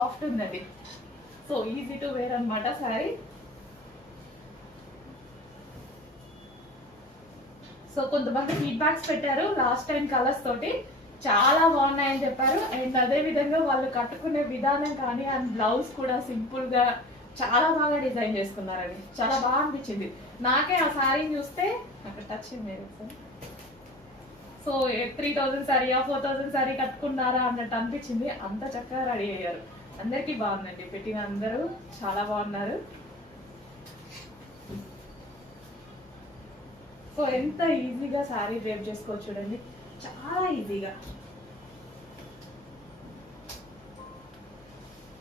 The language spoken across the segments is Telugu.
సాఫ్ట్ ఉందండి. సో ఈజీ టు వేర్ అనమాట శారీ. సో కొంతమంది ఫీడ్బ్యాక్స్ పెట్టారు లాస్ట్ టైం కలర్స్ తోటి, చాలా బాగున్నాయని చెప్పారు. అండ్ అదే విధంగా వాళ్ళు కట్టుకునే విధానం కానీ అండ్ బ్లౌజ్ కూడా సింపుల్ గా చాలా బాగా డిజైన్ చేసుకున్నారండి. చాలా బాగా అనిపించింది నాకే ఆ శారీని చూస్తే. అక్కడ టచ్ సో 3000 శారీ 4000 శారీ కట్టుకున్నారా అన్నట్టు అనిపించింది. అంత చక్కగా రెడీ అయ్యారు. అందరికి బాగుందండి, పెట్టిన అందరూ చాలా బాగున్నారు. సో ఎంత ఈజీగా శారీ డ్రేప్ చేసుకోవచ్చు చూడండి, చాలా ఈజీగా.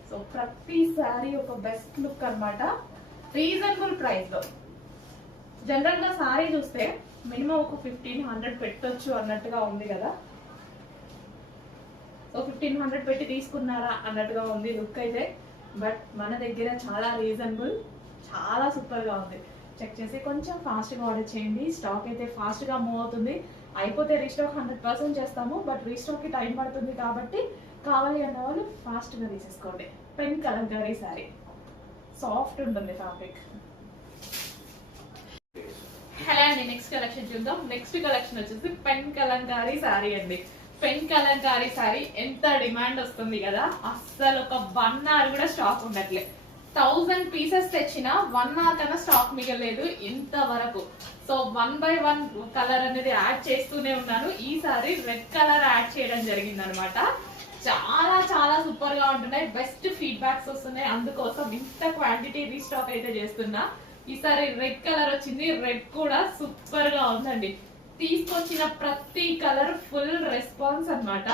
సో ప్రతి శారీ ఒక బెస్ట్ లుక్ అనమాట, రీజనబుల్ ప్రైస్ లో. జనరల్ గా శారీ చూస్తే మినిమం ఒక 1500 పెట్టొచ్చు అన్నట్టుగా ఉంది కదా. సో 1500 పెట్టి తీసుకున్నారా అన్నట్టుగా ఉంది లుక్ అయితే. బట్ మన దగ్గర చాలా రీజనబుల్, చాలా సూపర్ గా ఉంది. చెక్ చేసి కొంచెం ఫాస్ట్ గా ఆర్డర్ చేయండి. స్టాక్ అయితే ఫాస్ట్ గా మూవ్ అవుతుంది. అయిపోతే రీస్టాక్ 100% చేస్తాము, బట్ రీస్టాక్ కి టైం పడుతుంది కాబట్టి కావాలి అన్న వాళ్ళు ఫాస్ట్ గా తీసేసుకోండి. పెన్ కలంకారీ శారీ, సాఫ్ట్ ఉంటుంది ఫ్యాబ్రిక్. హలో అండి, నెక్స్ట్ కలెక్షన్ చూద్దాం. నెక్స్ట్ కలెక్షన్ వచ్చేసి పెన్ కలంకారీ శారీ అండి. పెన్ కలంకారీ శారీ ఎంత డిమాండ్ వస్తుంది కదా, అస్సలు ఒక 1 hour కూడా స్టాక్ ఉండట్లే. 1000 పీసెస్ తెచ్చిన 1 hour కన్నా స్టాక్ మిగలేదు ఇంతవరకు. సో 1 by 1 కలర్ అనేది యాడ్ చేస్తూనే ఉన్నాను. ఈసారి రెడ్ కలర్ యాడ్ చేయడం జరిగింది అనమాట. చాలా చాలా సూపర్ గా ఉంటున్నాయి, బెస్ట్ ఫీడ్బ్యాక్స్ వస్తున్నాయి. అందుకోసం ఇంత క్వాంటిటీ రీస్టాక్ అయితే చేస్తున్నా. ఈసారి రెడ్ కలర్ వచ్చింది, రెడ్ కూడా సూపర్ గా ఉందండి. తీసుకొచ్చిన ప్రతి కలర్ ఫుల్ రెస్పాన్స్ అనమాట.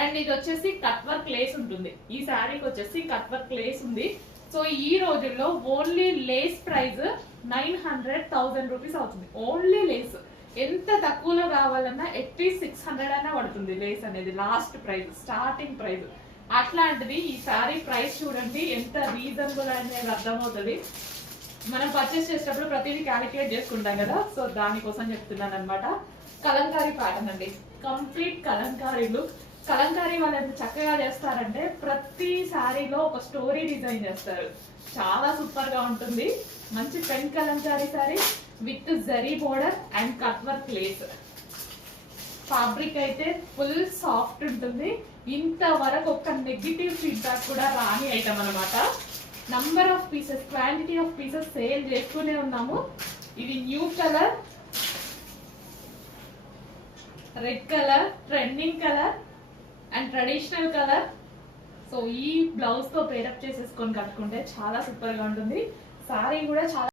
అండ్ ఇది వచ్చేసి కట్ వర్క్ లేస్ ఉంటుంది. ఈ శారీకి వచ్చేసి కట్ వర్క్ లేస్ ఉంది. సో ఈ రోజుల్లో ఓన్లీ లేస్ ప్రైస్ 900,000 రూపీస్ అవుతుంది. ఓన్లీ లేస్ ఎంత తక్కువలో కావాలన్నా అట్లీస్ట్ 600 అయినా పడుతుంది లేస్ అనేది, లాస్ట్ ప్రైస్, స్టార్టింగ్ ప్రైస్. అట్లాంటిది ఈ శారీ ప్రైస్ చూడండి ఎంత రీజనబుల్ అనేది అర్థమవుతుంది. మనం పర్చేస్ చేసేటప్పుడు ప్రతిదీ క్యాలిక్యులేట్ చేసుకుంటాం కదా, సో దానికోసం చెప్తున్నాను అనమాట. కలంకారీ ప్యాటర్న్ అండి, కంప్లీట్ కలంకారీ లుక్. కలంకారీ వాళ్ళు ఎంత చక్కగా చేస్తారంటే ప్రతి శారీలో ఒక స్టోరీ డిజైన్ చేస్తారు. చాలా సూపర్ గా ఉంటుంది. మంచి pen Kalamkari sari with zari border and cut work lace. Fabric అయితే ఫుల్ సాఫ్ట్ ఉంటుంది. ఇంతవరకు ఒక నెగిటివ్ ఫీడ్బ్యాక్ కూడా రాని ఐటమ్ అనమాట. Number of pieces, quantity of pieces sale చేస్తూనే ఉన్నాము. ఇది new colour, red colour, trending colour and traditional colour. So ఈ బ్లౌజ్ తో పేరప్ చేసేసుకొని కట్టుకుంటే చాలా సూపర్ గా ఉంటుంది. సారీ కూడా చాలా